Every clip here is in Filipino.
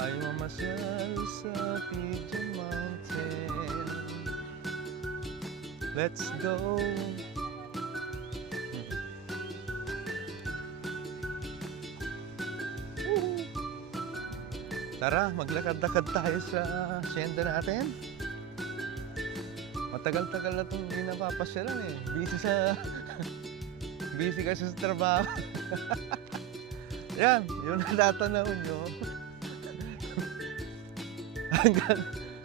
ay mamasyal sa Pigeon Mountain. Let's go! Tara, maglakad-lakad tayo sa hacienda natin. Matagal-tagal na itong hindi napapasyalan eh. Busy kasi sa trabaho. Yan, yun ang tatanaw nyo. Hanggang,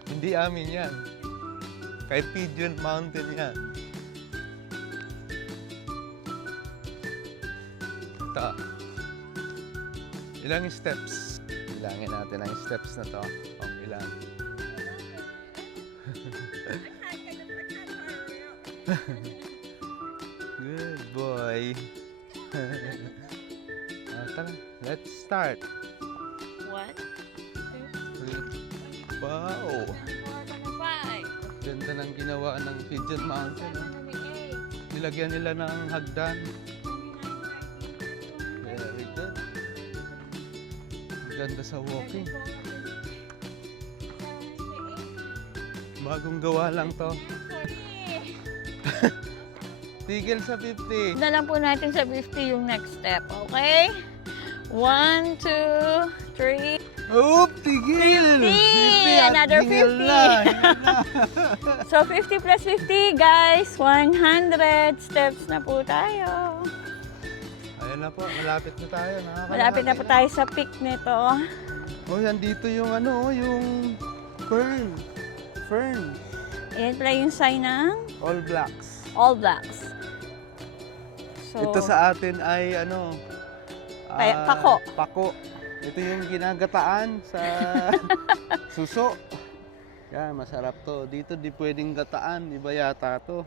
hindi amin yan. Kay Pigeon Mountain yan. Ito. Ilang steps? Bilangin natin ang steps na to. Okay lang. Good boy. Tara, let's start. What? Wow! Ganda ng ginawa ng Pigeon Mountain. Oh. Nilagyan nila ng hagdan. Very good. Ganda sa walking. Bagong gawa lang to. Tigil sa 50. Na lang po natin sa 50 yung next step, okay? 1, 2, 3. Oh, tigil! 50! Another 50! So 50 plus 50, guys. 100 steps na po tayo. Ayan na po, malapit na tayo. Malapit na po tayo sa peak nito. Oh, yan dito yung ano, yung fern. Fern. Ayan pala yung sign ng All Blacks. All Blacks. So, Ito sa atin ay ano? Pako. Pako. Ito yung ginagataan sa suso. Yan, masarap to. Dito di pwedeng gataan. Iba yata to.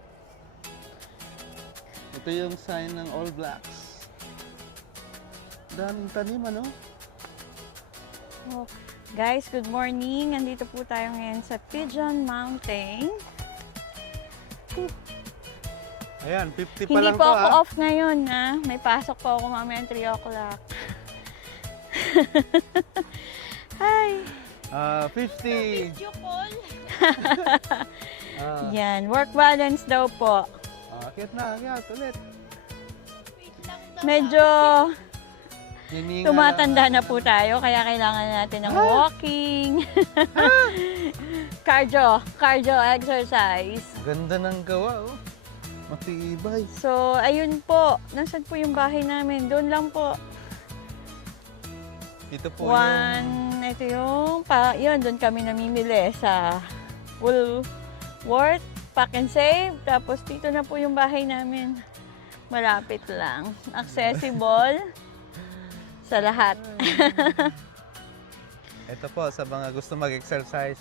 Ito yung sign ng All Blacks. Daming tanim, ano? oh, guys, good morning. Nandito po tayo ngayon sa Pigeon Mountain. Ayan, 50 pa Hindi lang po to, ako off ngayon, ha? May pasok po ako mamaya 3 o'clock. Hi! 50. Video call. Ah, Yan, work balance daw po. akit na, akit ulit. Medyo Hininga tumatanda lang. na po tayo, kaya kailangan natin ng walking. Cardio exercise. Ganda ng gawa, oh. Matibay. So, ayun po. Nasaan po yung bahay namin? Doon lang po. Ito po Ito yung, yun, doon kami namimili sa Woolworth, Pack and Save. Tapos dito na po yung bahay namin. Malapit lang. Accessible sa lahat. Ito po, sa mga gusto mag-exercise,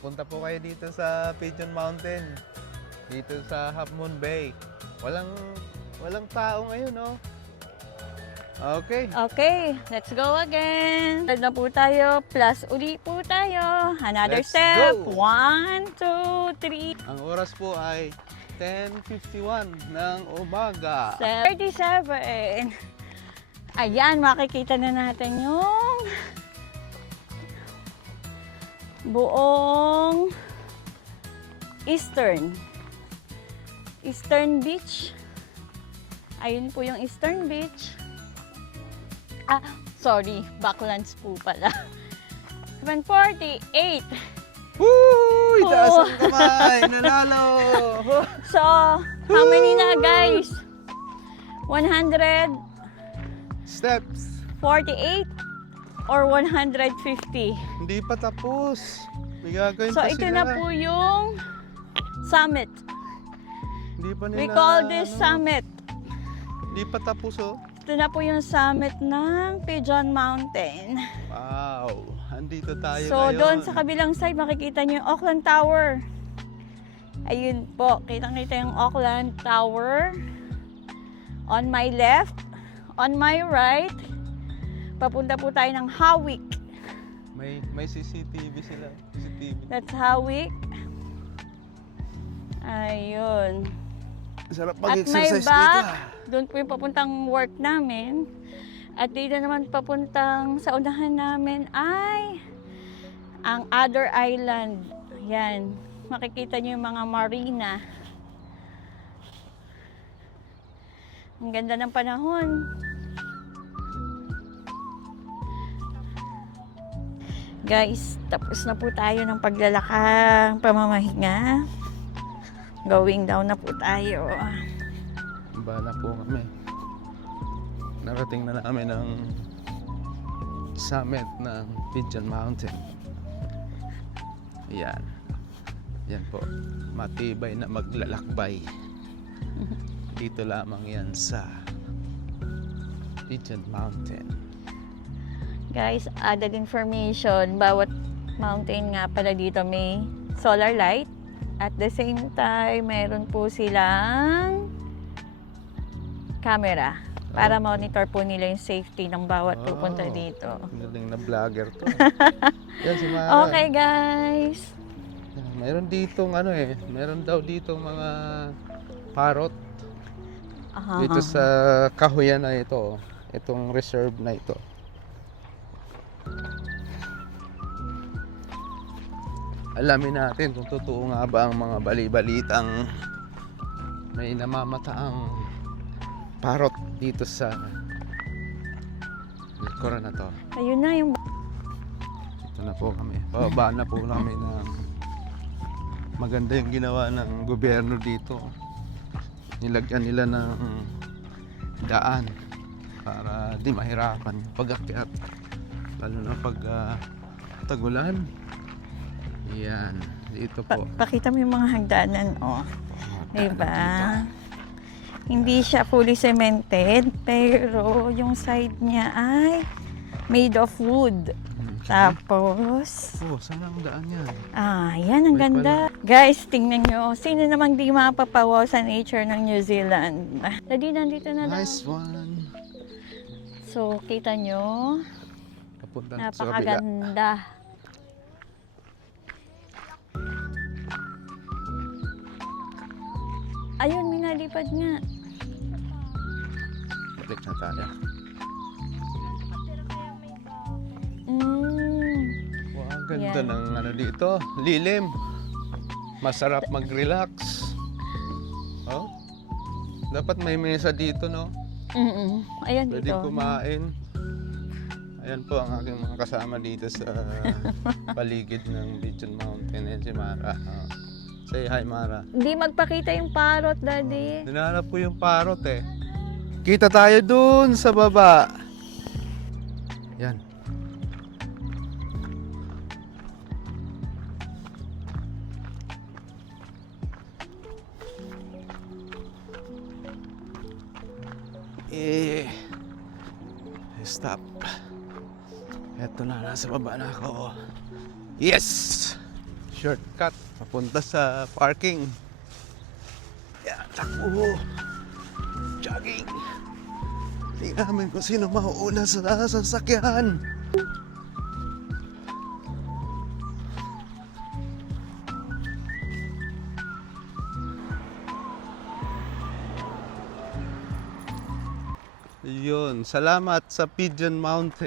punta po kayo dito sa Pigeon Mountain. Dito sa Half Moon Bay. Walang tao ngayon, no? Okay. Okay, let's go again. Third na po tayo, plus uli po tayo. Another Let's step. go. 1, 2, 3. Ang oras po ay 10:51 ng umaga. 37. Ayan, makikita na natin yung buong Eastern Beach. Ayun po yung Eastern Beach. Sorry, Backlands po pala. 748. Woo! Itaas Oh. ang kamay! Nanalo! So, how many na, guys? 148 Steps! or 150? Hindi pa tapos. May gagawin So, pa ito sila. na po yung summit. Hindi pa nila, We call this summit. Hindi pa tapos, oh. Ito na po yung summit ng Pigeon Mountain. Wow! Andito tayo So, ngayon. doon sa kabilang side, makikita nyo yung Auckland Tower. Ayun po, kitang-kita yung Auckland Tower. On my left, on my right, papunta po tayo ng Hawick. May CCTV sila. CCTV. That's Hawick. Ayun. Sarap At may mag-exercise dito. back, doon po yung papuntang work namin. At dito naman papuntang sa unahan namin ay ang other island. Yan. Makikita nyo yung mga marina. Ang ganda ng panahon. Guys, tapos na po tayo ng paglalakang pamamahinga. Going down na po tayo. Bala po kami. Narating na namin ang summit ng Pigeon Mountain. Yan. Yan po. Matibay na maglalakbay. Dito lamang yan sa Pigeon Mountain. Guys, added information, bawat mountain nga pala dito may solar light. At the same time, meron po silang camera para monitor po nila yung safety ng bawat pupunta dito. Galing na vlogger to. Yan si Mara. Okay, guys. Meron ditong meron daw ditong mga parrot dito sa kahuyan na ito. Itong reserve na ito. Alamin natin kung totoo nga ba ang mga bali-balitang may namamataang parrot dito sa likuran na to. Ayun na yung... Ito na po kami. Bababa na po namin na maganda yung ginawa ng gobyerno dito. Nilagyan nila ng daan para di mahirapan yung pag-akyat. Lalo na pag tagulan. Yan, dito po. Pakita mo yung mga hagdanan, oh. Diba? Hindi siya fully cemented, pero yung side niya ay made of wood. Tapos, saan ang daan yan? yan ang ganda. Guys, tingnan nyo. Sino namang di mapapawaw sa nature ng New Zealand? Nandito na lang. Nice one. So, kita nyo. Papunta sa kabila. Napakaganda. Ayun, minalipad nga. Balik na tayo. Wow, ang ganda Yan. ng dito. Lilim. Masarap mag-relax. Oh. Dapat may mesa dito, no? Ayan Pwede dito. kumain. Ayan po ang aking mga kasama dito sa paligid ng Pigeon Mountain. Ayan si Mara. Say hi, Mara. Hindi magpakita yung parrot, Daddy. Dinanap ko yung parrot eh. Kita tayo dun sa baba. Yan. Stop. Eto na, nasa baba na ako. Yes! Shortcut, papunta sa parking. Yan, takbo. Jogging. Tingnan namin kung sino mauuna sa sasakyan. Yun, salamat sa Pigeon Mountain.